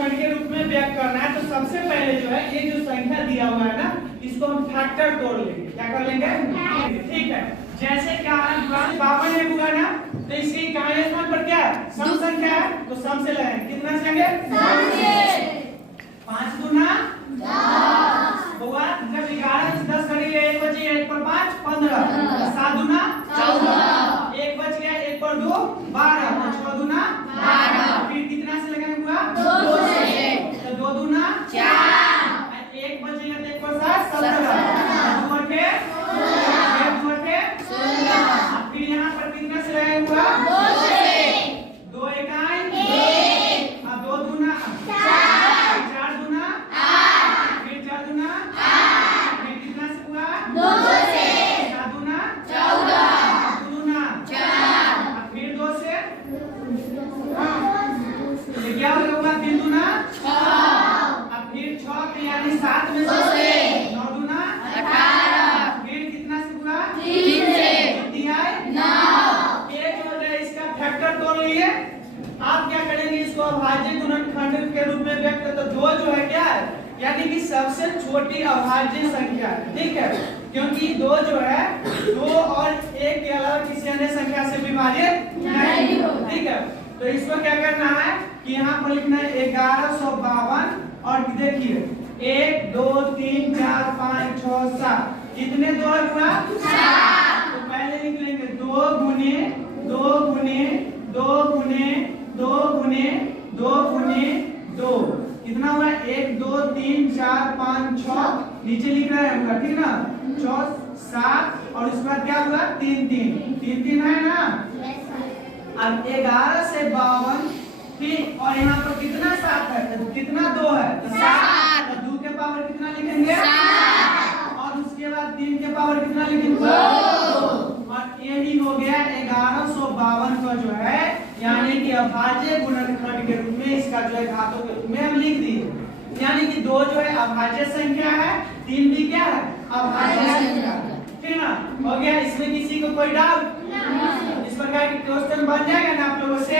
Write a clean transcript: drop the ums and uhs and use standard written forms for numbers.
गुणनखंड के रूप में व्यक्त करना है तो सबसे पहले जो है ये जो संख्या दिया हुआ है ना इसको हम फैक्टर तोड़ लेंगे। क्या कर लेंगे? ठीक है। जैसे क्या है 52 है हुआ ना तो इसकी इकाई स्थान पर क्या है? सम संख्या है तो सम से लगाएंगे। कितना से लेंगे? सम से। 5 दूना 10 हुआ। जब 11 से 10 करेंगे 1 बचे 1 पर 5 15 7 दूना 14 1 बच गया 1 पर 2 12 6 दूना 12 फिर कितना से लगाएंगे हुआ? 2 से। तो 2 दूना 4 1 बचेगा तो 1 पर 7 17 2 के 2 के 16 फिर यहाँ पर कितना से लगाएंगे हुआ? 2 से। 2 इकाई 1 अब 2 दूना 4 4 दूना 8 फिर 4 दूना 8 फिर कितना से हुआ? 2 से। 7 दूना 14 2 दूना 4 फिर 2 से ये क्या होगा? 3 दूना 6 अब फिर 6 के यानी 7 में से 9 दूना 18 फिर कितना से हुआ? 3 से। कितनी आए? 9 ये जो है इसका फैक्टर तोड़ लिए। आप क्या करेंगे? इसको अभाज्य गुणनखंड के रूप में व्यक्त तो 2 जो है क्या है? यानी कि सबसे छोटी अभाज्य संख्या है। ठीक है, क्योंकि 2 जो है 2 और 1 के अलावा किसी अन्य संख्या से विभाजित नहीं होता। ठीक है, तो इसको क्या करना है कि यहाँ पर लिखना है 1152 और देखिए 1 2 3 4 5 6 7 कितने 2 हुआ? 7। तो पहले लिख लेंगे 2 गुने 2 गुने 2 गुने 2 गुने 2 गुने 2 कितना हुआ? 1 2 3 4 5 6 नीचे लिख रहे हैं ठीक ना? 6 7 और उसके बाद क्या हुआ? 3 3 3 है ना? अब 11 से 52 फिर और यहाँ पर कितना 7 है तो कितना 2 है तो 7 तो 2 के पावर कितना लिखेंगे? 7 और उसके बाद 3 के पावर कितना लिखेंगे? 2 और यही हो गया 1152 का जो है यानी कि अभाज्य गुणनखंड के रूप में इसका जो है घातों के रूप में हम लिख दिए। यानी कि 2 जो है अभाज्य संख्या है, 3 भी क्या है? अभाज्य संख्या। ठीक ना? हो गया। इसमें किसी को कोई डाउट? इस प्रकार के क्वेश्चन बन जाएगा ना आप लोगों से?